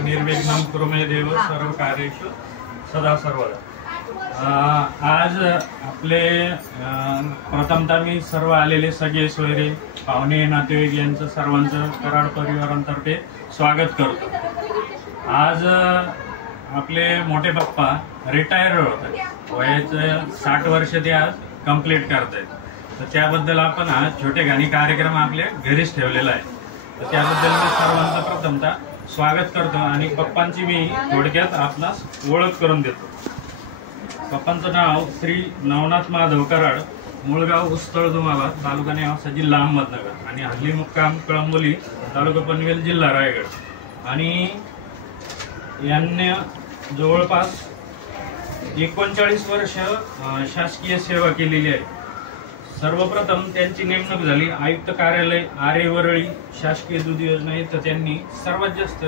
निर्विघ्नं कुरु मे देव सर्व कार्येषु सदा सर्वदा। आज आपले प्रथमतः मी सर्व आलेले सगळे सोयरे पाहुणे नातेवाईक यांचं सर्वांचं कराड परिवारांतर्फे स्वागत करतो। आज आपले मोठे पप्पा रिटायर होतात, वयाचं 60 वर्ष ते आज कंप्लीट करतायत, तर त्याबद्दल आपण हा छोटेखानी कार्यक्रम आपल्या घरीच ठेवलेला आहे। तर त्याबद्दल मी सर्वांचं प्रथमतः स्वागत करतो आणि पप्पांची मी थोडक्यात आपणास ओळख करून देतो। पप्पांचं नाव श्री नवनाथ माधव कराड, मूळगाव उस्तळ दुमाला, तालुका नेवासा, जिल्हा अहमदनगर आणि हल्ली मुक्काम कळंबोली, तालुका पनवेल, जिल्हा रायगड। आणि यांनी जवळपास 39 वर्ष शासकीय सेवा केलेली आहे। सर्वप्रथम त्यांची नेमणूक झाली आयुक्त कार्यालय आरे वरळी शासकीय दूध योजना, इथं त्यांनी सर्वात जास्त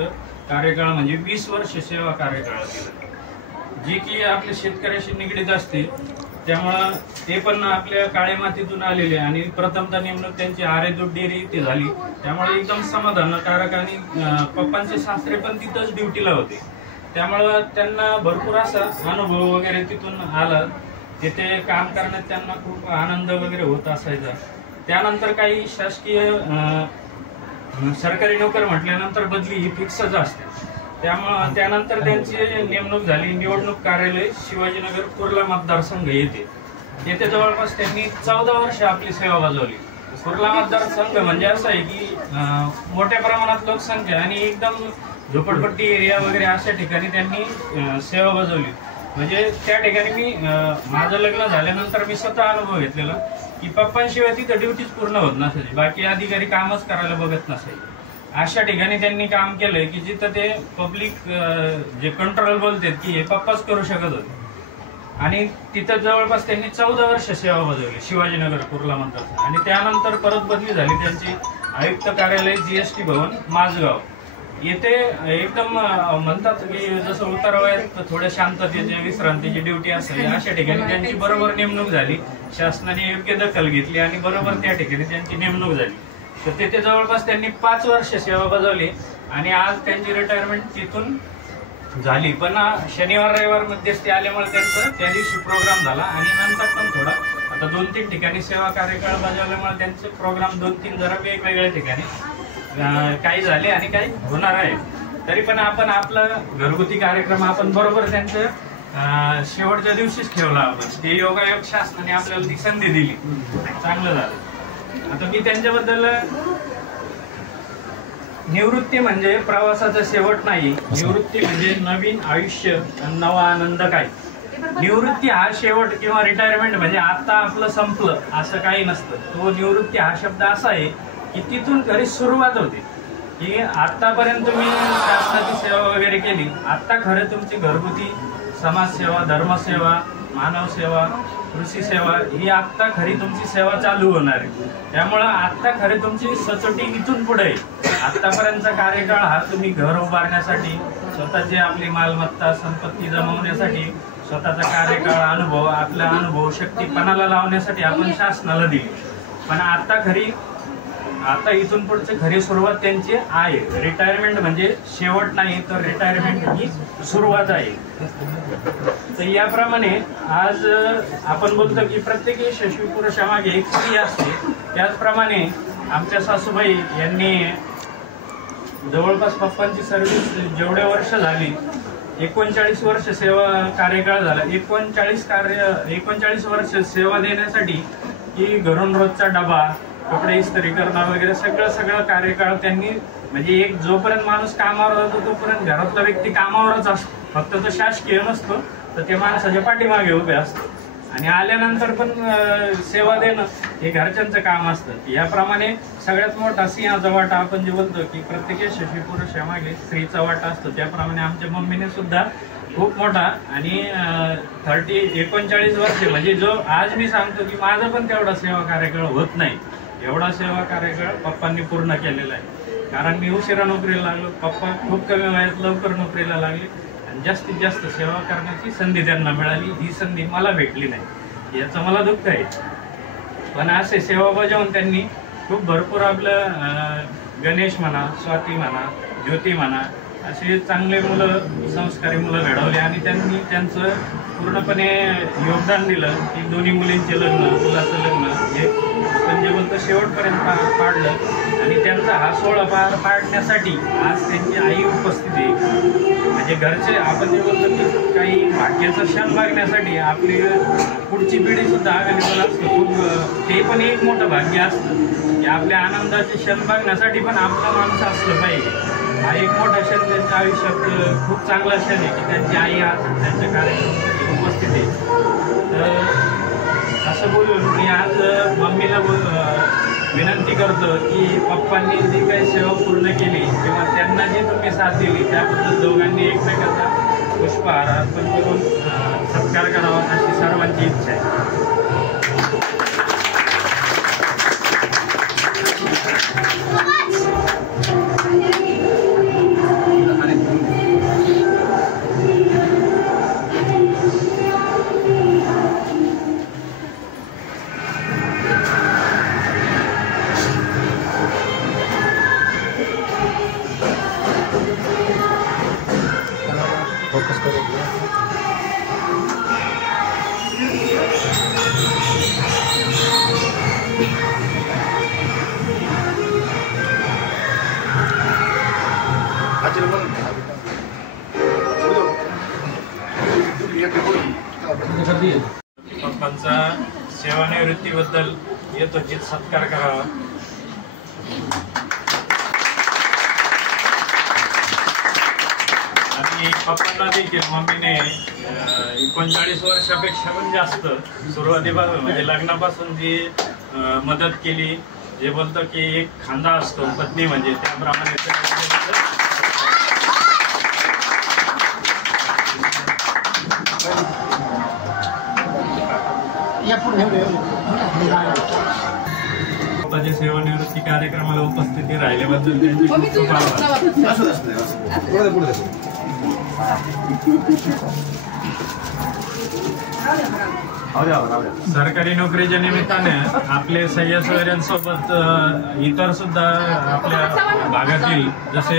कार्यकाळ म्हणजे 20 वर्ष सेवा कार्यकाळ केला, जी की आपल्या शेतकऱ्याशी निगडीत असते। त्यामुळं ते पण आपल्या काळी मातीतून आलेले आणि प्रथमतः नेमणूक त्यांची आरे दूध डेअरी इथे झाली, त्यामुळे एकदम समाधानकारक। आणि पप्पांचे सासरे पण तिथंच ड्युटीला होते, त्यामुळं त्यांना भरपूर असा अनुभव वगैरे तिथून आला। तिथे काम करण्यात त्यांना खूप आनंद वगैरे होत असायचा। त्यानंतर काही शासकीय सरकारी नोकर म्हटल्यानंतर बदली ही फिक्सच असते, त्यामुळे त्यानंतर त्यांची नेमणूक झाली निवडणूक कार्यालय शिवाजीनगर कुर्ला मतदारसंघ येथे। येथे जवळपास त्यांनी 14 वर्ष आपली सेवा बजावली। कुर्ला मतदारसंघ म्हणजे असं आहे की मोठ्या प्रमाणात लोकसंख्या आणि एकदम झोपडपट्टी एरिया वगैरे अशा ठिकाणी त्यांनी सेवा बजावली। म्हणजे त्या ठिकाणी मी माझं लग्न झाल्यानंतर मी स्वतः अनुभव घेतलेला की पप्पांशिवाय तिथं ड्युटीच पूर्ण होत नसायची, बाकी अधिकारी कामच करायला बघत नसायचे। अशा ठिकाणी त्यांनी काम केलंय की जिथं ते पब्लिक जे कंट्रोल बोलतात की हे पप्पाच करू शकत होते। आणि तिथं जवळपास त्यांनी 14 वर्ष सेवा बजावली शिवाजीनगर कुर्ला मतदारसंघ। आणि त्यानंतर परत बदली झाली त्यांची आयुक्त कार्यालय जीएसटी भवन माझगाव येथे। एकदम म्हणतात की जसं उतार वयात थोड्या शांततेची विश्रांतीची ड्युटी असेल अशा ठिकाणी त्यांची बरोबर नेमणूक झाली, शासनाने योग्य दखल घेतली आणि बरोबर त्या ठिकाणी त्यांची नेमणूक झाली। तर तिथे जवळपास त्यांनी 5 वर्ष सेवा बजावली आणि आज त्यांची रिटायरमेंट तिथून झाली। पण शनिवार रविवार मध्यस्थी आल्यामुळे त्यांचा त्या दिवशी प्रोग्राम झाला आणि नंतर पण थोडा आता 2-3 ठिकाणी सेवा कार्यकाळ बजावल्यामुळे त्यांचे प्रोग्राम 2-3 जरा वेगवेगळ्या ठिकाणी काही झाले आणि काही होणार आहे। तरी पण आपण आपला घरगुती कार्यक्रम आपण बरोबर त्यांचं शेवटच्या दिवशीच ठेवला। आपण ते योगायोग शासनाने आपल्याला ती संधी दिली, चांगलं झालं। आता मी त्यांच्याबद्दल निवृत्ती म्हणजे प्रवासाचा शेवट नाही, निवृत्ती म्हणजे नवीन आयुष्य, नवा आनंद। काय निवृत्ती हा शेवट किंवा रिटायरमेंट म्हणजे आता आपलं संपलं असं काही नसतं। तो निवृत्ती हा शब्द असा आहे की तिथून खरी सुरुवात होते की आतापर्यंत तुम्ही शासनाची सेवा वगैरे केली, आता खरं तुमची घरगुती समाजसेवा, धर्मसेवा, मानवसेवा, कृषी सेवा ही आता खरी तुमची सेवा चालू होणार आहे। त्यामुळं आता खरी तुमची सचोटी इथून पुढे। आतापर्यंतचा कार्यकाळ हा तुम्ही घर उभारण्यासाठी, स्वतःची आपली मालमत्ता संपत्ती जमवण्यासाठी, स्वतःचा कार्यकाळ अनुभव, आपला अनुभव शक्ती पणाला लावण्यासाठी आपण शासनाला दिली। पण आता इथून पुढची खरी सुरुवात त्यांची आहे। रिटायरमेंट म्हणजे शेवट नाही, तर रिटायरमेंट ही सुरुवात आहे। तर याप्रमाणे आज आपण बोलतो की प्रत्येक यशस्वी पुरुषामागे एक स्त्री असते, त्याचप्रमाणे आमच्या सासूबाई यांनी जवळपास पप्पांची सर्व्हिस जेवढे वर्ष झाली 39 वर्ष सेवा कार्यकाळ झाला। 39 वर्ष सेवा देण्यासाठी की घरून रोजचा डबा, कपडे इस्त्री करणं वगैरे सगळं कार्यकाळ त्यांनी म्हणजे एक जोपर्यंत माणूस कामावर जातो तोपर्यंत घरातला व्यक्ती कामावरच असतो, फक्त तो शासकीय नसतो, तर ते माणसाच्या पाठीमागे उभे असतो। आणि आल्यानंतर पण सेवा देणं हे घरच्यांचं काम असतं। याप्रमाणे सगळ्यात मोठा सिंहाचा वाटा आपण जे बोलतो की प्रत्येक यशस्वी पुरुषामागे स्त्रीचा वाटा असतो, त्याप्रमाणे आमच्या मम्मीने सुद्धा खूप मोठा आणि 39 वर्ष म्हणजे जो आज मी सांगतो की माझा पण तेवढा सेवा कार्यकाळ होत नाही, एवढा सेवा कार्यकाळ पप्पांनी पूर्ण केलेला आहे। कारण मी उशिरा नोकरीला लागलो, पप्पा खूप कमी वयात लवकर नोकरीला लागले आणि जास्तीत जास्त सेवा करण्याची संधी त्यांना मिळाली। ही संधी मला भेटली नाही, याचं मला दुःख आहे। पण असे सेवा बजावून त्यांनी खूप भरपूर आपलं गणेश म्हणा, स्वाती म्हणा, ज्योती म्हणा, असे चांगले मुलं, संस्कारी मुलं घडवले आणि त्यांनी त्यांचं पूर्णपणे योगदान दिलं की दोन्ही मुलींचे लग्न, मुलाचं लग्न हे म्हणजे बोलतं शेवटपर्यंत पाडलं. आणि त्यांचा हा सोहळा पाडण्यासाठी आज त्यांची आई उपस्थित आहे. म्हणजे घरचे आपण जे बोलतो की काही भाग्याचा क्षण बघण्यासाठी आपली पुढची पिढी सुद्धा अवेलेबल असतं. ते पण एक मोठं भाग्य असतं की आपल्या आनंदाचे क्षण बघण्यासाठी पण आपलं माणूस असलं पाहिजे. हा एक मोठा क्षण त्यांच्या आयुष्यात खूप चांगला क्षण आहे की त्यांची आई आज त्यांच्या कार्यक्रमासाठी उपस्थित आहे. तर असं बोलून मी आज मम्मीला विनंती करतो की पप्पांनी जी काही सेवा पूर्ण केली किंवा त्यांना जी तुम्ही साथ दिली त्याबद्दल दोघांनी एकमेकांचा पुष्पहार अर्पण करून सत्कार करावा अशी सर्वांची इच्छा आहे. फोकस करो. पप्पांचा सेवानिवृत्तीबद्दल यथोचित सत्कार करावा. आणि पप्पांना देखील मम्मीने 39 वर्षापेक्षा पण जास्त सुरुवातीपासून म्हणजे लग्नापासून जी मदत केली, जे बोलतो की एक खांदा असतो पत्नी म्हणजे, त्याप्रमाणे पप्पाच्या सेवानिवृत्ती कार्यक्रमाला उपस्थिती राहिल्याबद्दल त्यांची खूप खूप आभार. सरकारी नोकरीच्या निमित्ताने आपले सय्यद सोयऱ्यांसोबत इतर सुद्धा आपल्या भागातील जसे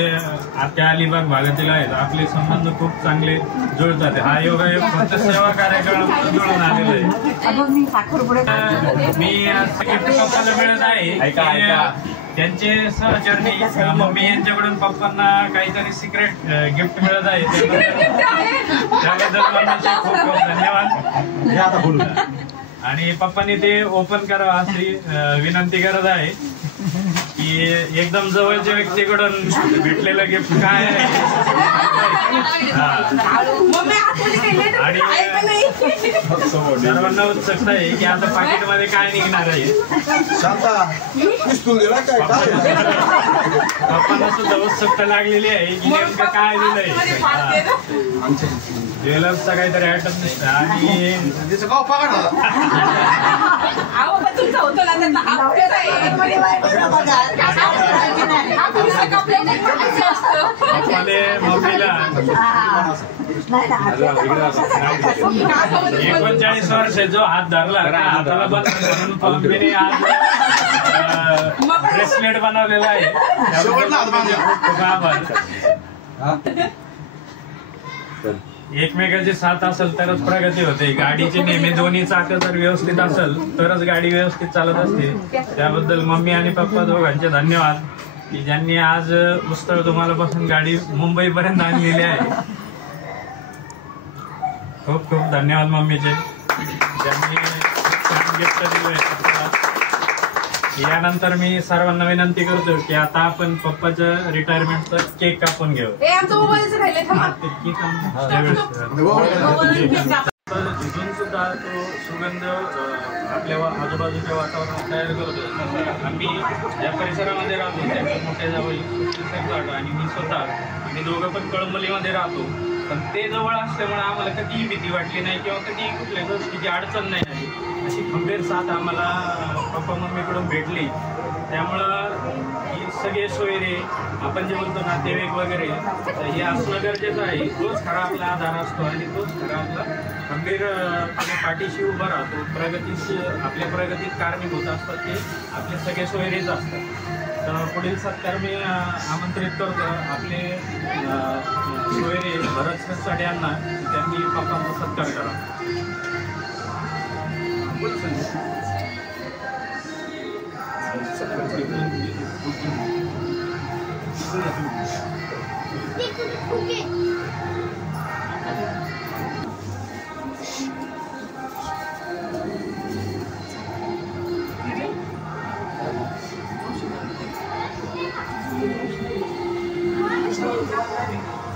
आत्या अलिबाग भागातील आहेत आपले संबंध खूप चांगले जुळतात. हा योगायोग फक्त सेवा कार्यक्रमात जुळून आलेला आहे. मी पप्पाला मिळत आहे त्यांचे सहचरणी मम्मी यांच्याकडून पप्पांना काहीतरी सिक्रेट गिफ्ट मिळत आहे, त्याबद्दल मम्मीचे खूप खूप धन्यवाद. आणि पप्पांनी ते ओपन करावं अशी विनंती करत आहे की एकदम जवळच्या व्यक्तीकडून भेटलेलं गिफ्ट काय आहे. आणि सर्वांना उत्सुकता आहे की आता पाकिटमध्ये काय निघणार आहे. पप्पांना सुद्धा उत्सुकता लागलेली आहे की नेमकं काय दिलंय. ज्वेलर्सचा काहीतरी आयटम दिसतं आणि मम्मीला 39 वर्ष जो हात धरला हाताला बंद म्हणून मम्मीने आज ब्रेसलेट बनवलेला आहे. खूप आभार. एकमेकाची साथ असेल तरच प्रगती होते. गाडीची नेहमी दोन्ही चाकं जर व्यवस्थित असेल तरच गाडी व्यवस्थित चालत असते. त्याबद्दल मम्मी आणि पप्पा दोघांचे धन्यवाद की ज्यांनी आज पुस्तळ तुम्हाला पासून गाडी मुंबई पर्यंत आणलेली आहे. खूप खूप धन्यवाद मम्मीचे, ज्यांनी गिफ्ट दिले. यानंतर मी सर्वांना विनंती करतो की आता आपण पप्पाच्या रिटायरमेंटचा केक कापून घेऊ. तिथून सुद्धा तो सुगंध आपल्या आजूबाजूच्या वातावरणात तयार करतो. आम्ही ज्या परिसरामध्ये राहतो त्या मोठ्या जावई आणि मी स्वतः आम्ही दोघं पण कळंबलीमध्ये राहतो. पण ते जवळ असल्यामुळे आम्हाला कधीही भीती वाटली नाही किंवा कधीही कुठल्या गोष्टीची अडचण नाही आली. अशी खंबीर साथ आम्हाला पप्पा मम्मीकडून भेटली. त्यामुळं ही सगळे सोयरे आपण जे बोलतो नातेवाईक वगैरे हे असणं गरजेचं आहे. तोच खरा आपला आधार असतो आणि तोच खरा आपला खंबीर पाठीशी उभा राहतो. आपल्या प्रगतीत कारणीभूत असतात ते आपले सगळे सोयरेच असतात. तर पुढील सत्कार मी आमंत्रित करतो आपले सोयरे भरत शिरसाट यांना, त्यांनी पप्पांचा सत्कार करा.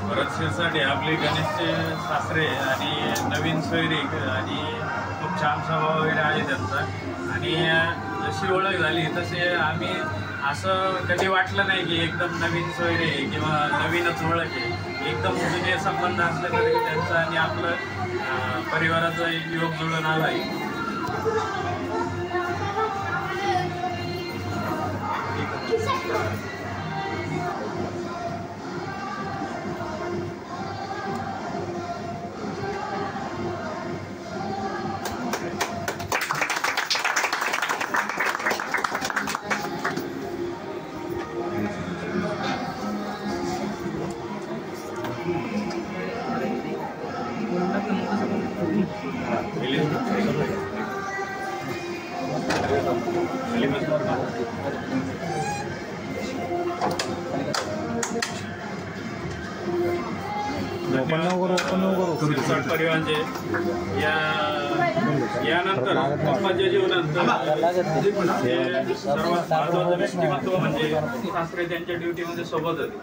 भरत शिरसाट आपले गणेशचे सासरे आणि नवीन सोयरे आणि खूप छान स्वभाव वगैरे आहे त्यांचा. आणि जशी ओळख झाली तसे आम्ही असं कधी वाटलं नाही की एकदम नवीन सोयरे किंवा नवीनच ओळख आहे. एकदम जुने संबंध असले तरी त्यांचा आणि आपलं परिवाराचा योग जुळून आला आहे. परिवारांचे यानंतर पप्पाच्या जीवनात सर्वात महत्त्वाचं व्यक्तिमत्व म्हणजे सासरे त्यांच्या ड्युटीमध्ये सोबत होते.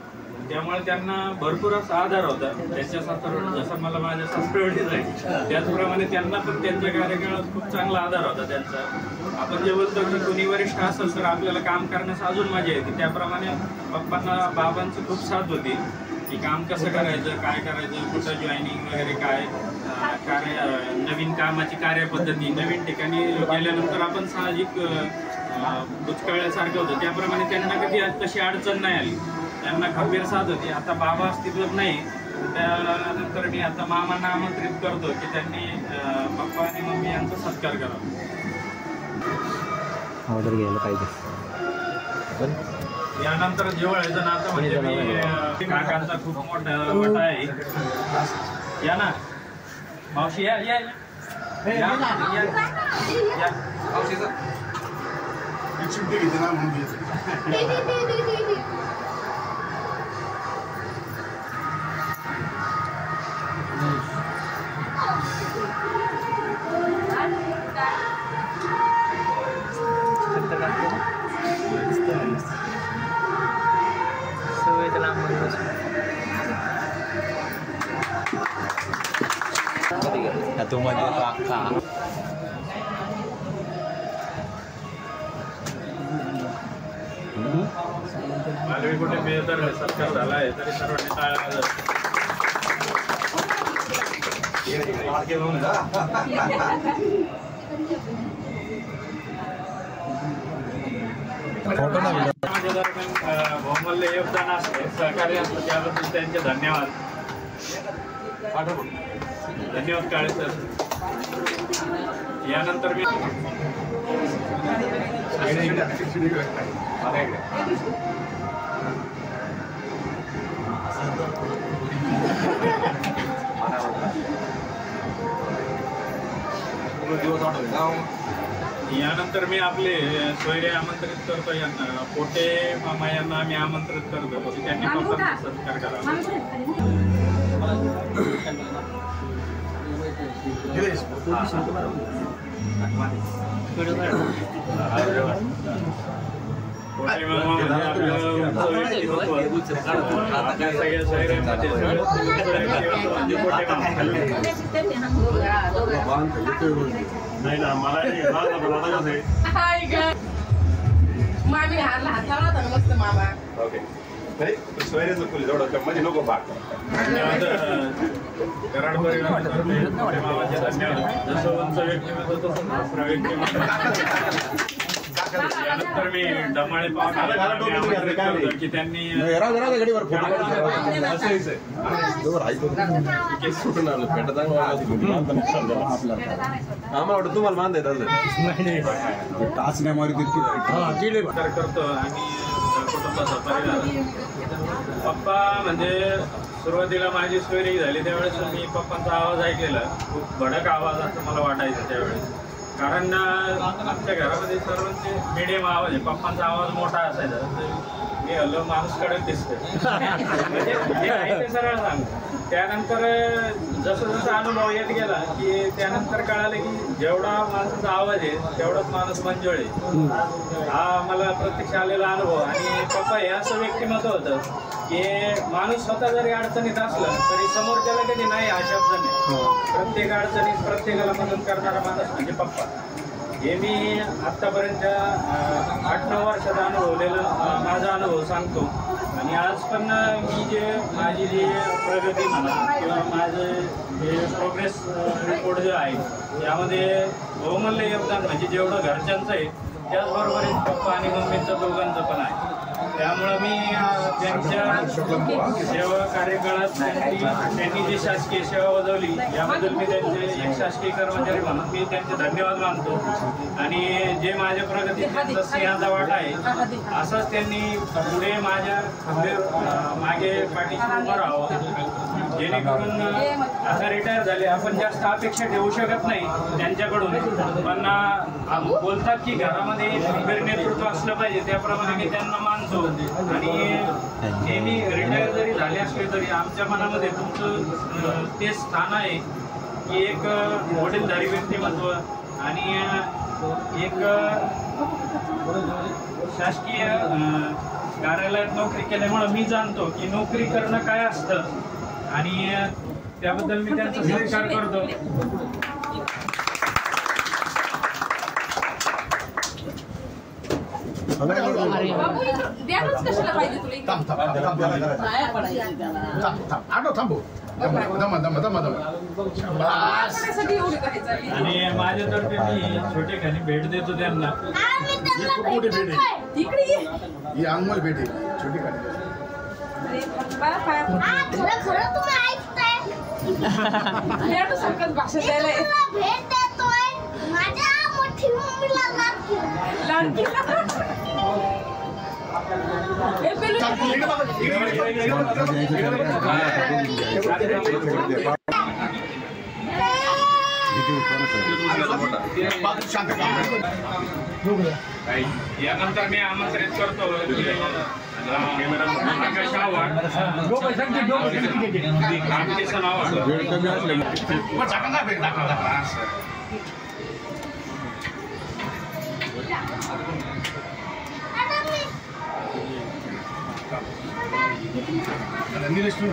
त्यामुळे त्यांना भरपूर असा आधार होता. त्यांच्या सासरवडील जसा मला माझ्या सासरवडील आहे त्याचप्रमाणे त्यांना पण त्यांच्या कार्यकाळात खूप चांगला आधार होता त्यांचा. आपण जे बोलतो की कोणी वरिष्ठ असेल तर आपल्याला काम करण्यास अजून मजा येते, त्याप्रमाणे पप्पांना बाबांची खूप साथ होती की काम कसं करायचं, काय करायचं, कुठं जॉईनिंग वगैरे, काय नवीन कामाची कार्यपद्धती, नवीन ठिकाणी गेल्यानंतर आपण साहजिक बुचकळल्यासारखं होतं. त्याप्रमाणे त्यांना कधी तशी अडचण नाही आली, त्यांना खंबीर साथ होती. आता बाबा अस्तित्वात नाही, त्यानंतर मी आता मामांना आमंत्रित करतो की त्यांनी पप्पा आणि मम्मी यांचा सत्कार करावा. ऑर्डर घ्यायला पाहिजे. यानंतर जिव्हाळ्याचं नातं म्हणजे मी काकांचा खूप मोठा वाटा आहे. या ना मावशी, या या या Satu mobil kakak. मालवी कुठे बेहतर सत्कार झाला आहे तरी सर्वांनी टाळ्या. माझ्या दरम्यान बहुमूल्य योगदान असते, सहकार्य असतं, त्याबद्दल त्यांचे धन्यवाद. धन्यवाद काळे सर. यानंतर मी यानंतर मी आपले सोयरे आमंत्रित करतो. यांना पोटे मामा यांना आम्ही आमंत्रित करतो की त्यांनी पप्पांचा सत्कार करावा. पोटे मामा आपल्या सगळ्या सोयऱ्यांमध्ये नाही ना, मला मामी हारला हात लावला होता मस्त मामा. ओके सोयऱ्याचं फुल जेवढं म्हणजे नको भाग. कराड परिवाराचे मामाचे धन्यवाद. जसं उंच व्यक्तिमत्व तसं दुसरा व्यक्तिमत्व. यानंतर मी डमाळे पाहून की त्यांनी आम्हाला वाटतं तुम्हाला बांधायचं टाच नाही मारी करतो. आणि छोटासा परिवार. पप्पा म्हणजे सुरुवातीला माझी सोयरी झाली त्यावेळेस मी पप्पांचा आवाज ऐकलेला. खूप भडक आवाज असं मला वाटायचं त्यावेळेस. कारण आमच्या घरामध्ये सर्वांचे मिडियम आवाज आहे. पप्पांचा आवाज मोठा असायचा. मी हल्लो माणूस कडक दिसतं म्हणजे ते सरळ सांग. त्यानंतर जसं जसं अनुभव येत गेला की त्यानंतर कळालं की जेवढा माणसाचा आवाज आहे तेवढाच माणूस मंजूळ आहे. हा मला प्रत्यक्ष आलेला अनुभव. आणि पप्पा हे असं व्यक्तिमत्व होतं की माणूस स्वतः जरी अडचणीत असला तरी समोरच्याला कधी नाही हा शब्द नाही. प्रत्येक अडचणीत प्रत्येकाला मदत करणारा माणूस म्हणजे पप्पा. हे मी आत्तापर्यंतच्या 8-9 वर्षाचा अनुभवलेला माझा अनुभव सांगतो. आणि आज पण मी माझी जी प्रगती म्हणा किंवा माझं जे प्रोग्रेस रिपोर्ट जो आहे यामध्ये बहुमूल्य योगदान म्हणजे जेवढं घरच्यांचं आहे त्याचबरोबर पप्पा आणि मम्मीचं दोघांचं पण आहे. त्यामुळं मी त्यांच्या सेवा कार्यकाळात त्यांनी जी शासकीय सेवा बजावली याबद्दल मी त्यांचे एक शासकीय कर्मचारी म्हणून मी त्यांचे धन्यवाद मानतो. आणि जे माझ्या प्रगतीत त्यांचा सिंहाचा वाटा आहे असंच त्यांनी पुढे माझ्या मागे पाठीशी उभं राहावं. जेणेकरून आता रिटायर झाले आपण जास्त अपेक्षा ठेवू शकत नाही त्यांच्याकडून. पण बोलतात की घरामध्ये खंबीर नेतृत्व असलं पाहिजे त्याप्रमाणे मी त्यांना मानतो. आणि नेहमी रिटायर जरी झाले असले तरी आमच्या मनामध्ये तुमचं ते स्थान आहे की एक वडीलधारी व्यक्तिमत्व आणि एक शासकीय कार्यालयात नोकरी केल्यामुळे मी जाणतो की नोकरी करणं काय असतं. आणि त्याबद्दल मी त्यांचा सत्कार करतो. द्याच कशाला पाहिजे तुला? आणि माझ्यातर्फे मी छोटेखानी भेट देतो त्यांना. ही अनमोल भेट आहे छोटी खाली. भाषा द्यायला यानंतर मी आमंत्रित करतो आकाश आव्हाड रामकिसन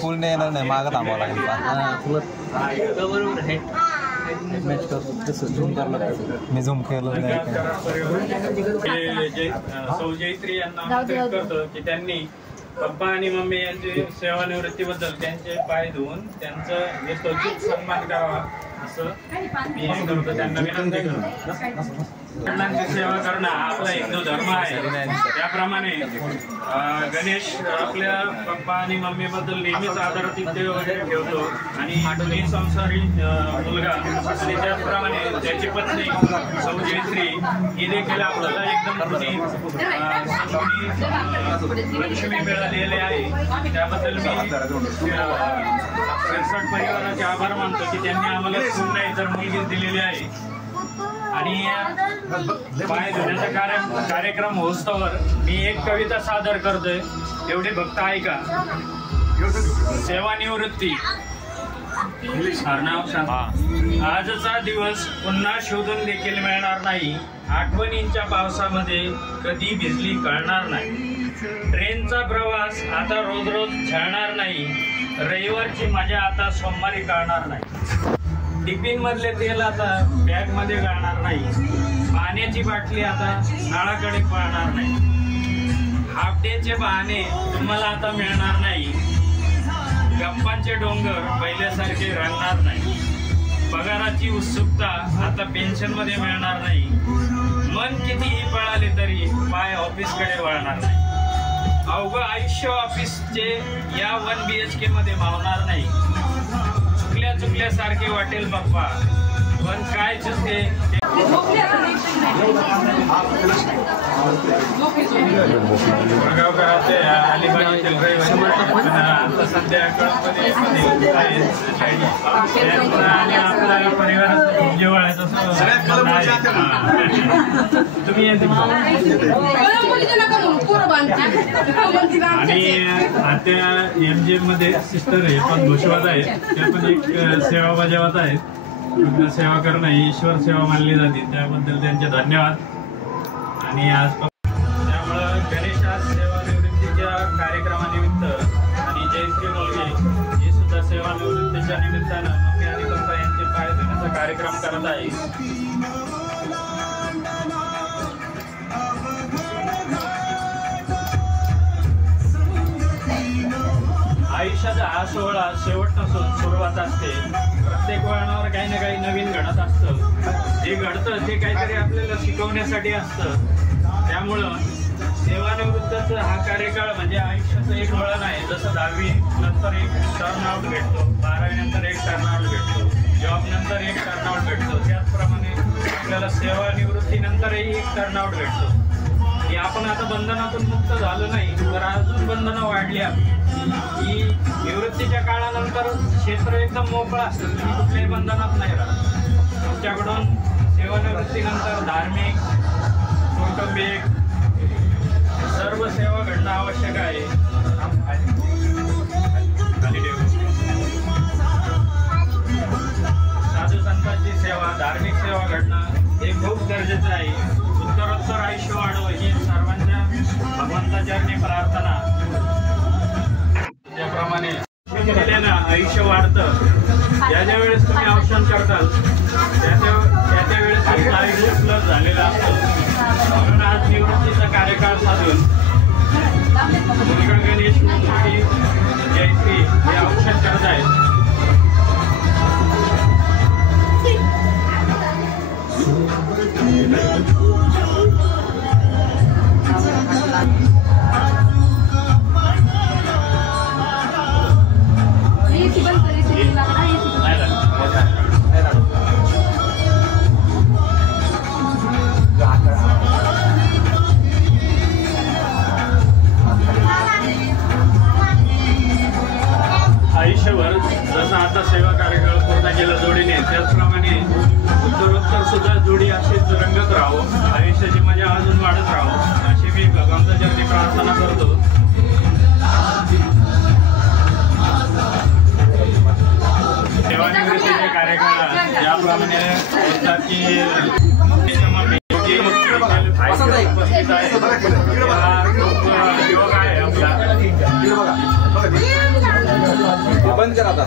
पूर्ण येणार नाही मागं थांबावं लागेल. मी झूम केलं सौ जयश्री यांना आमंत्रित करतो की त्यांनी पप्पा आणि मम्मी यांची सेवानिवृत्तीबद्दल त्यांचे पाय धुवून त्यांचं यथोचित सन्मान करावा असं मी करतो. त्यांना विनंती करतो. वडिलांची सेवा करणं हा आपला हिंदू धर्म आहे. त्याप्रमाणे गणेश आपल्या पप्पा आणि मम्मीबद्दल नेहमीच आदरातिथ्य वगैरे ठेवतो. आणि संसारी मुलगा आणि त्याचप्रमाणे त्याची पत्नी सौ जयश्री ही देखील आपल्याला एकदम लक्ष्मी मिळालेली आहे. त्याबद्दल मी सिरसाट परिवाराचे आभार मानतो की त्यांनी आम्हाला खूप नाही तर मुलगी दिलेली आहे. आणि पाय धुण्याचा कार्यक्रम होस्तवर मी एक कविता सादर करतोय तेवढे फक्त ऐका. सेवानिवृत्ती आजचा दिवस पुन्हा शोधून देखील मिळणार नाही. आठवणींच्या पावसामध्ये कधी भिजली कळणार नाही. ट्रेनचा प्रवास आता रोज रोज झळणार नाही. रविवारची मजा आता सोमवारी कळणार नाही. टिफिन मधले तेल आता बॅग मध्ये घालणार नाही. पाण्याची बाटली आता नळाकडे पळणार नाही. हाफ डेचे बहाने तुम्हाला आता मिळणार नाही. गप्पांचे डोंगर पहिल्यासारखे रंगणार नाही. पगाराची उत्सुकता आता पेन्शन मध्ये मिळणार नाही. मन कितीही पळाले तरी पाय ऑफिसकडे वळणार नाही. अवघं आयुष्य ऑफिसचे या 1 BHK मध्ये मावणार नाही. चुकल्यासारखे वाटेल पप्पा, पण काय चुकते गावकराचे अलिबागेतील रहिवासी आता सध्या कळपमध्ये आणि आपल्या परिवारात जेवायचं तुम्ही आणि आता MGM मध्ये सिस्टर आहे पण घोषवाद आहे. त्या पण एक सेवा बजावत आहेत. सेवा करणं ही ईश्वर सेवा मानली जाते, त्याबद्दल त्यांचे धन्यवाद. आणि आज त्यामुळं गणेश आज सेवानिवृत्तीच्या कार्यक्रमानिमित्त आणि जयश्री मुलगे हे सुद्धा सेवानिवृत्तीच्या निमित्तानं मम्मी आणि पप्पा यांचे पाय धुण्याचा कार्यक्रम करत आहे. आयुष्याचा हा सोहळा शेवट नसून सुरुवात असते. प्रत्येक वळणावर काही ना काही नवीन घडत असतं. जे घडतं ते काहीतरी आपल्याला शिकवण्यासाठी असतं. त्यामुळं सेवानिवृत्तीचा हा कार्यकाळ म्हणजे आयुष्याचं एक वळण आहे. जसं 10वी नंतर एक टर्नआउट भेटतो, 12वी नंतर एक टर्नआउट भेटतो, जॉब नंतर एक टर्नआउट भेटतो, त्याचप्रमाणे आपल्याला सेवानिवृत्तीनंतरही एक टर्नआउट भेटतो. की आपण आता बंधनातून मुक्त झालो नाही तर अजून बंधनं वाढली आपली. की निवृत्तीच्या काळानंतर क्षेत्र एकदम मोकळं असतं, तुम्ही कुठल्याही बंधनात नाही राहत. तुमच्याकडून सेवानिवृत्तीनंतर धार्मिक, कौटुंबिक सर्व सेवा घडणं आवश्यक आहे. साधू संतांची सेवा, धार्मिक सेवा घडणं हे खूप गरजेचं आहे. उत्तरोत्तर आयुष्य वाढव ही सर्वांच्या भगवंताचरणी प्रार्थना. त्याप्रमाणे आयुष्य वाढतं. ज्या वेळेस तुम्ही अवसान करताल त्या वेळेस तुमचं आयुष्य प्लस झालेलं असतं. म्हणून आज निवृत्तीचा कार्यकाळ साधून मुलगा गणेश मुलगी जयश्री हे अवसान करत आहेत. आयुष्यभर जसं आता सेवा कार्यकाळ पूर्ण केला जोडीने, त्याचप्रमाणे उत्तरोत्तर सुद्धा जोडी अशीच रंगत राहो, आयुष्याची मजा अजून वाढत राहो अशी मी भगवंताचरणी प्रार्थना करतो. सेवानिवृत्तीचे कार्यकाळ ज्याप्रमाणे होतात की उपस्थित आहे, योग आहे आपला. बंद करा आता.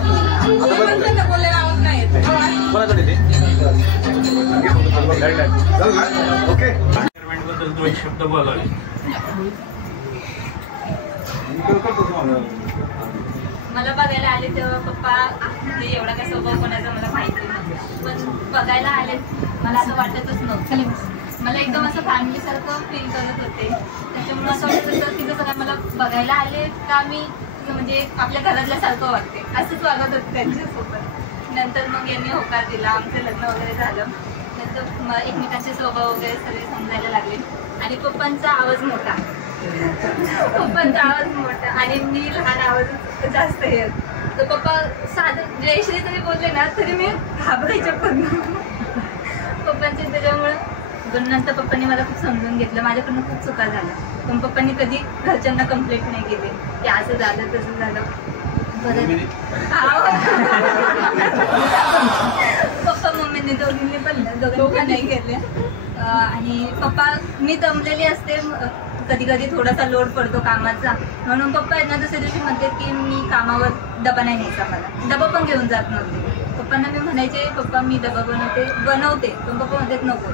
ओके बद्दल 2 शब्द बोलावे. मला बघायला आले तेव्हा पप्पा ते एवढा काय स्वभाव कोणाचा मला माहिती नव्हतं, पण बघायला आले मला असं वाटतच नव्हतं. मला एकदम असं फॅमिली सारखं फील करत होते. त्याच्यामुळे असं वाटत होतं की जसं काय मला बघायला आले का मी म्हणजे आपल्या घरातल्यासारखं वाटते असंच वागत होते त्यांच्यासोबत. नंतर मग यांनी होकार दिला, आमचं लग्न वगैरे झालं. नंतर एकमेकांचे स्वभाव वगैरे सगळे समजायला लागले. आणि पप्पांचा आवाज मोठा, आणि मी लहान आवाज जास्त येत. तर पप्पा साधं जयश्री तरी बोलले ना तरी मी घाबरायच्या पण पप्पांचे. त्याच्यामुळे नंतर पप्पांनी मला खूप समजून घेतलं. माझ्याकडनं खूप चुका झाल्या, पण पप्पांनी कधी घरच्यांना कंप्लेंट नाही केली की असं झालं तसं झालं. पप्पा मम्मीने दोघींनी पण दोघांना नाही केले. आणि पप्पा मी दमलेली असते, कधी कधी थोडासा लोड पडतो कामाचा, म्हणून पप्पा यांना दुसऱ्या दिवशी म्हणते की मी कामावर डबा नाही न्यायचा, मला डबा पण घेऊन जात नव्हते. पप्पांना मी म्हणायचे पप्पा मी डबा बनवते पण पप्पा म्हणतात नको.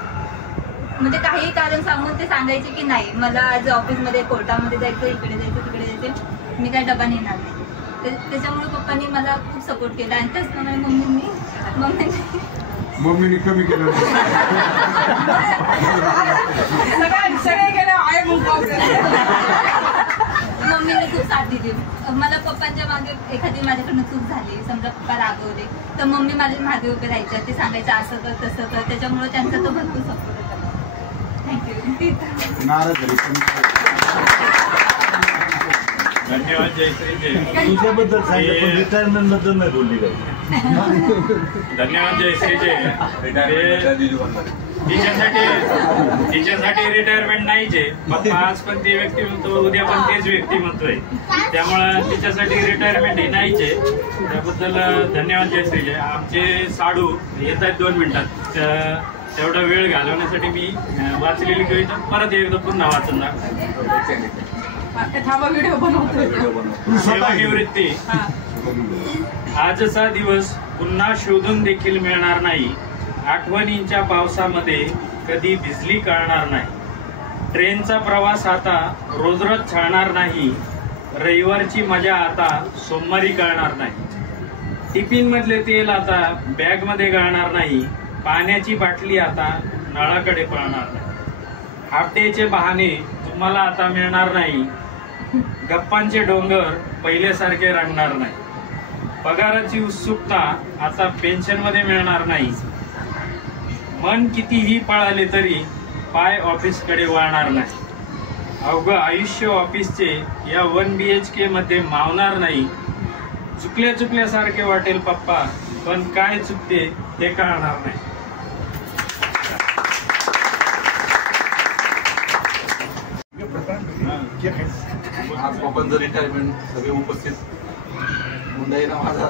म्हणजे काही कारण सांगून ते सांगायचे की नाही मला आज ऑफिसमध्ये कोर्टामध्ये जायचं, इकडे जायचं, तिकडे जायचं, मी काय डबा नेणार नाही. त्याच्यामुळे पप्पांनी मला खूप सपोर्ट केला आणि त्याचप्रमाणे मम्मीने कमी केलं. मम्मीने खूप साथ दिली मला. पप्पांच्या मागे एखादी माझ्याकडनं चूक झाली, समजा पप्पा रागवले तर मम्मी माझ्या मागे उभे राहायच्या, ते सांगायचं असं कर तसं कर. त्याच्यामुळे त्यांचा तो भरपूर सपोर्ट होता. थँक्यू. धन्यवाद जयश्री. तुझ्याबद्दल सांगितलं, रिटायरमेंट बद्दल नाही बोलली काही. धन्यवाद जयश्री. तिच्यासाठी रिटायरमेंट नाहीच आहे. पप्पा आज पण ते व्यक्तिमत्व, उद्या पण तेच व्यक्तिमत्व आहे. त्यामुळं तिच्यासाठी रिटायरमेंट हे नाहीच आहे. त्याबद्दल धन्यवाद जयश्री. आमचे साडू येत आहेत 2 मिनिटात. तेवढा वेळ घालवण्यासाठी मी वाचलेली कविता परत एकदा पुन्हा वाचणार. व्हिडिओ बनवतो. सेवानिवृत्ती. आजचा दिवस पुन्हा शोधून देखील मिळणार नाही. आठवणींच्या पावसामध्ये कधी भिजली कळणार नाही. ट्रेनचा प्रवास आता रोज रोज छाळणार नाही. रविवारची मजा आता सोमवारी कळणार नाही. टिफिन मधले तेल आता बॅग मध्ये गळणार नाही. पाण्याची बाटली आता नळाकडे पळणार नाही. हाफ डेचे बहाणे तुम्हाला आता मिळणार नाही. गप्पांचे डोंगर पहिल्यासारखे रंगणार नाही. पगाराची उत्सुकता आता पेन्शन मध्ये मिळणार नाही. मन कितीही पळाले तरी पाय ऑफिसकडे वळणार नाही. अवघं आयुष्य ऑफिसचे या 1 BHK मध्ये मावणार नाही. चुकल्यासारखे वाटेल पप्पा, पण काय चुकते ते कळणार नाही. आज पप्पांचं रिटायरमेंट सगळे उपस्थित मुंडाईला माझा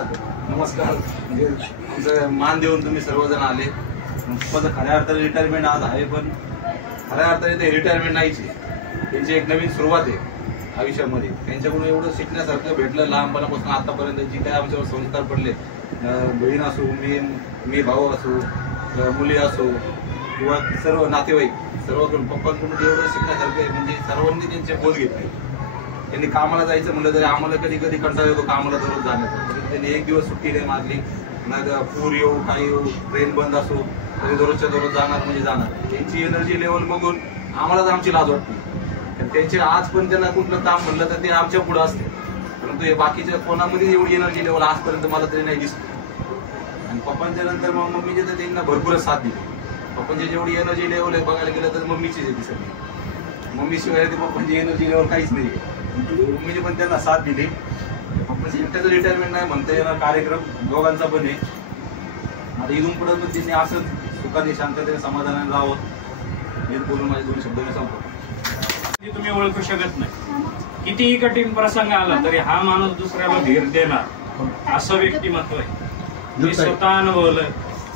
नमस्कार. म्हणजे आमचं मान देऊन तुम्ही सर्वजण आले. पप्पाचं खऱ्या अर्थाने रिटायरमेंट आज आहे, पण खऱ्या अर्थाने ते रिटायरमेंट नाहीच आहे. त्यांची एक नवीन सुरुवात आहे आयुष्यामध्ये. त्यांच्याकडून एवढं शिकण्यासारखं भेटलं लहानपणापासून आतापर्यंत. जी काय आमच्यावर संस्कार पडले, बहीण असो, मी भाऊ असो, मुली असो किंवा सर्व नातेवाईक, सर्वकडून पप्पांकडून एवढं शिकण्यासारखं आहे. म्हणजे सर्वांनी त्यांचे बोध घेतले. त्यांनी कामाला जायचं म्हणलं तरी आम्हाला कधी कधी कंटाळा येतो कामाला दररोज जाण्याचा. त्यांनी एक दिवस सुट्टी नाही मारली. पूर येऊ काही येऊ, ट्रेन बंद असो तरी दररोजच्या दररोज जाणार म्हणजे जाणार. त्यांची एनर्जी लेवल बघून आम्हालाच आमची लाज वाटते. त्यांचे आज पण त्यांना कुठलं काम म्हणलं तर ते आमच्या पुढं असते, परंतु हे बाकीच्या कोणामध्ये एवढी एनर्जी लेवल आजपर्यंत मला तरी नाही दिसली. आणि पप्पांच्या नंतर मग मम्मीचे तर त्यांना भरपूरच साथ दिली. पप्पांची जेवढी एनर्जी लेवल आहे बघायला गेलं तर मम्मीचीच आहे ती सगळी. मम्मीशिवाय ते पप्पांची एनर्जी लेवल काहीच नाही. मम्मीने पण त्यांना साथ दिली. पप्पांची एकट्याचं रिटायरमेंट नाही म्हणता येणार, कार्यक्रम दोघांचा पण आहे. आता इथून पुढे पण त्यांनी असंच सुखाने शांततेने समाधानाने राहावं. हे बोलून माझे 2 शब्द मी संपतो. तुम्ही ओळखू शकत नाही. कितीही कठीण प्रसंग आला तरी हा माणूस दुसऱ्याला धीर देणार असं व्यक्तिमत्व आहे. मी स्वतः अनुभवलं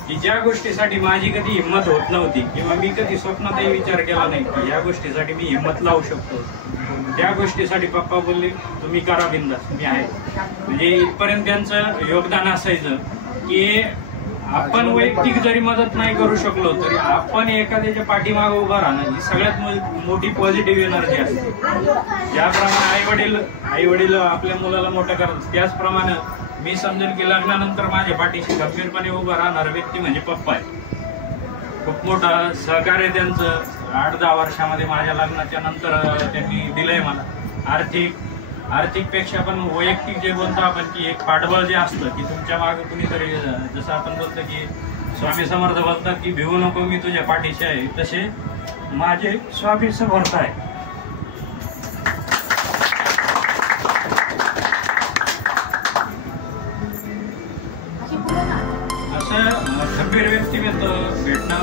की ज्या गोष्टीसाठी माझी कधी हिंमत होत नव्हती किंवा मी कधी स्वप्नातही विचार केला नाही की या गोष्टीसाठी मी हिंमत लावू शकतो, त्या गोष्टीसाठी पप्पा बोलले तुम्ही करा बिंदास, मी आहे. म्हणजे इथपर्यंत त्यांचं योगदान असायचं की आपण वैयक्तिक जरी मदत नाही करू शकलो तरी आपण एखाद्याच्या पाठीमागे उभा राहणं ही सगळ्यात मोठी पॉझिटिव्ह एनर्जी असते. ज्याप्रमाणे आई वडील आपल्या मुलाला मोठं करतात त्याचप्रमाणे मी समजेल की लग्नानंतर माझ्या पाठीशी गंभीरपणे उभं राहणारा व्यक्ती म्हणजे पप्पा आहे. खूप मोठं सहकार्य त्यांचं 8-10 वर्षामध्ये माझ्या लग्नाच्या नंतर त्यांनी दिलंय मला. आर्थिक पेक्षा पण वैयक्तिक जे बोलतो आपण की एक पाठबळ जे असतं की तुमच्या मागे कुणीतरी, जसं आपण बोलतो की स्वामी समर्थ बोलतात की भिवू नको मी तुझ्या पाठीशी आहे, तसे माझे स्वामी समर्थ आहे. खंबीर व्यक्तिमत्व भेटणं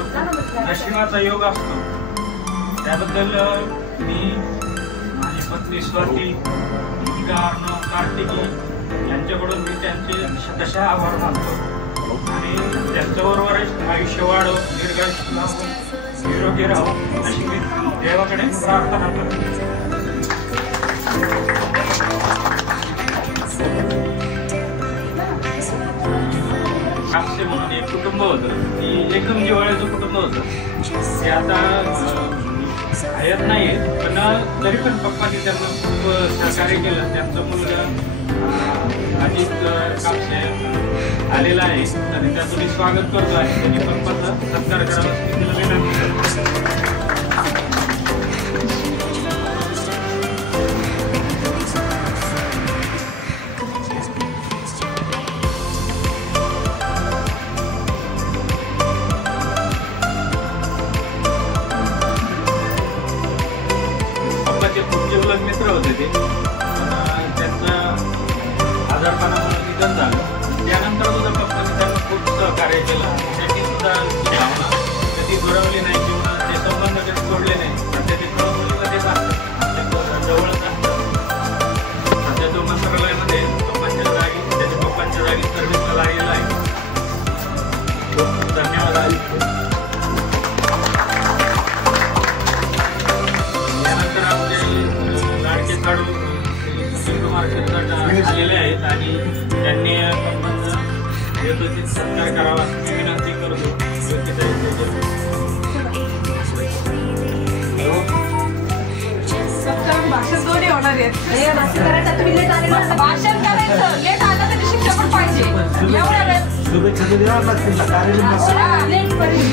नशिबाचा योग असतो. त्याबद्दल मी माझी पत्नी स्वाती, मुलगा अर्णव, कार्तिकी यांच्याकडून मी त्यांचे शतशः आभार मानतो आणि त्यांच्याबरोबरच आयुष्य वाढव, दीर्घायुष्य लाभो, निरोगी राहो अशी मी देवाकडे प्रार्थना करतो. कापसे म्हणून एक कुटुंब होतं, की एकदम जिव्हाळ्याचं कुटुंब होतं. ते आता हयात नाही, पण तरी पण पप्पांनी त्यांना खूप सहकार्य केलं. त्यांचा मुलगा अजित कापसे आलेला आहे आणि त्याचं मी स्वागत करतो आहे. त्यांनी पप्पाचा सत्कार करावा अशी मी विनंती करतो. मित्र होते ते, त्यांचं आजारपणामुळे निधन झालं. त्यानंतर सुद्धा पप्पांनी त्यांना खूप सहकार्य केलं. त्यांनी सुद्धा भावना कधी दुरावली नाही किंवा ते संबंध कधी सोडले नाही. सध्या ते कळवलीमध्येच असतात, आपल्या जवळच असतात. सध्या तो मंत्रालयामध्ये पप्पांच्या जागी सर्व्हिसला लागलेला आहे. खूप खूप धन्यवाद आहे. यानंतर आपले खेळाडू सुशील कुमार शिरसाट आलेले आहेत आणि त्यांनी पप्पांचा यथोचित सत्कार करावा अशी विनंती करतो. भाषण दोन्ही होणार आहेत. भाषण करायचं लेट आलं तरी शिक्षा पण पाहिजे. एवढ्या वेळ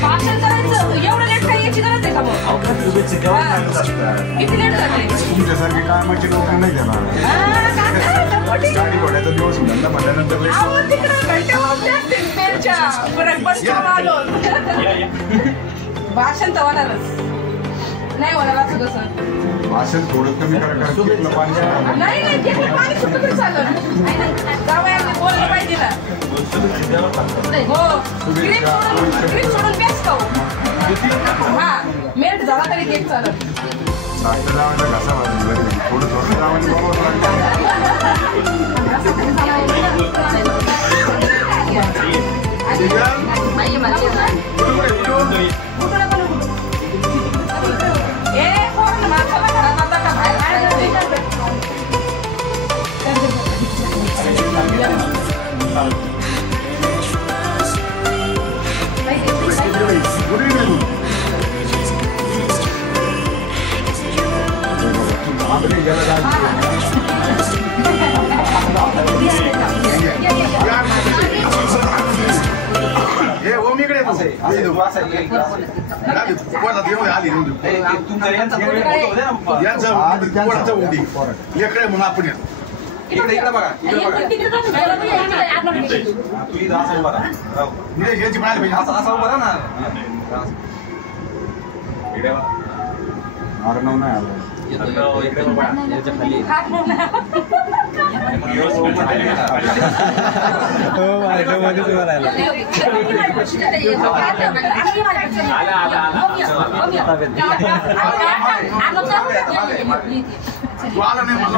भाषण करायचं एवढं लेट काही याची गरज आहे का मग? किती लेट झाले? तुमच्यासारखी कामाची लोक नाही देणार. गाडी घोड्याचा दिवस धंदा म्हटल्यानंतर भाषण तर होणारच नाही होणार असं कसं. भाषण थोडं कमी करा. नाही नाही घेतलं पाणी सुटलं तरी चालेल. बोललं पाहिजे ना. हो क्रीम सोडून बेस्ट खाऊ. हा मेल्ट झाला तरी केक चालेल. डॉक्टर जावायला घासा थोडं थोडं जावायला बरोबर लेकडे म्हणून आपण इकडे इकडे बघा याची म्हणाली पाहिजे. असं उभं राहा ना. आरनव नाही आलं. तू आला नाही मला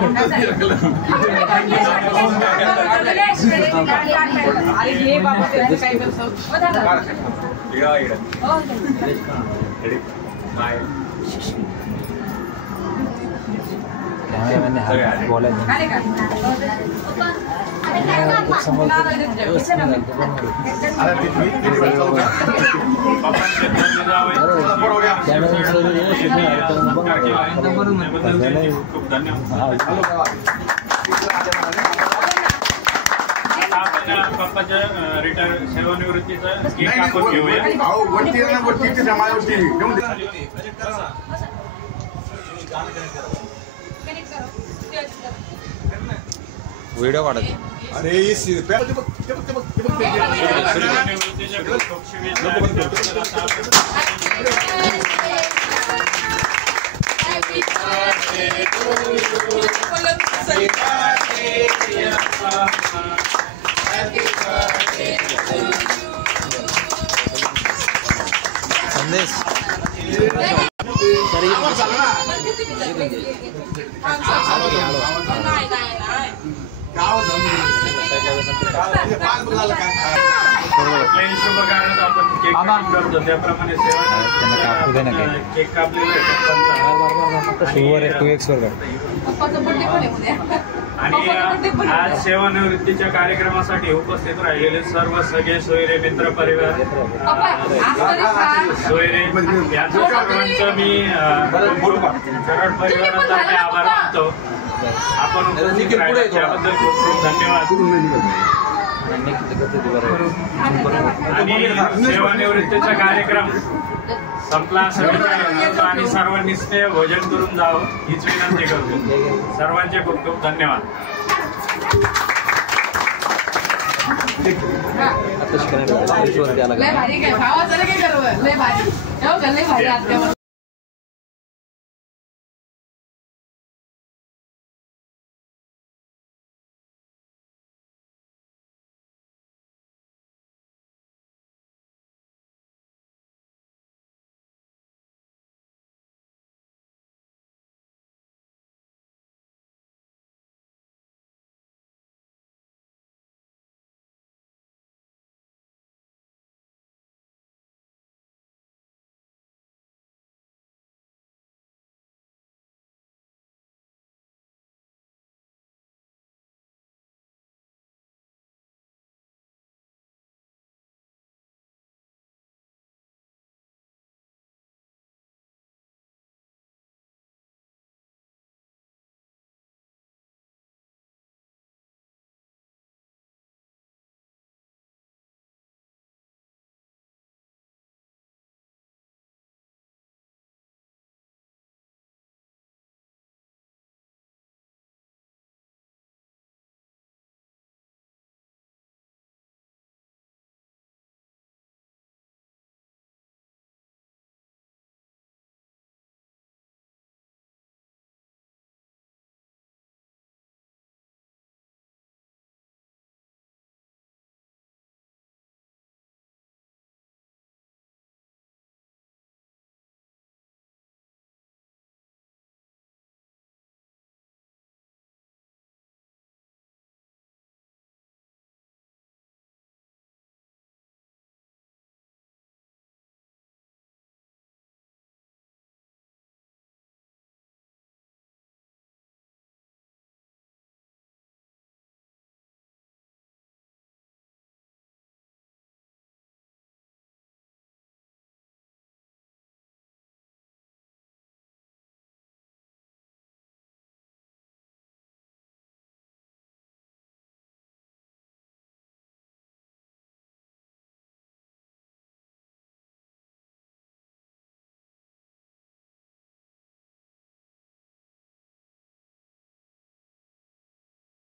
पप्पाच्या रिटायर सेवानिवृत्तीचा केक आपण घेऊया. व्हिडिओ काढत. अरे संदेश शुभ कारणात आपण केक करतो त्याप्रमाणे सेवा केक कापलेला आहे. आणि आज सेवानिवृत्तीच्या कार्यक्रमासाठी उपस्थित राहिलेले सर्व सगळे सोयरे मित्र परिवार सोयरे यांच्या सर्वांचं मी कराड परिवारातर्फे आभार मानतो. आपण उपस्थित राहिल्याबद्दल खूप खूप धन्यवाद. आणि सेवानिवृत्तीचा कार्यक्रम संपला असं विचार आणि सर्वांनी स्नेह भोजन करून जावं हीच विनंती करतो. सर्वांचे खूप खूप धन्यवाद. लय भारी काय भावाचं लय काय करव लय भारी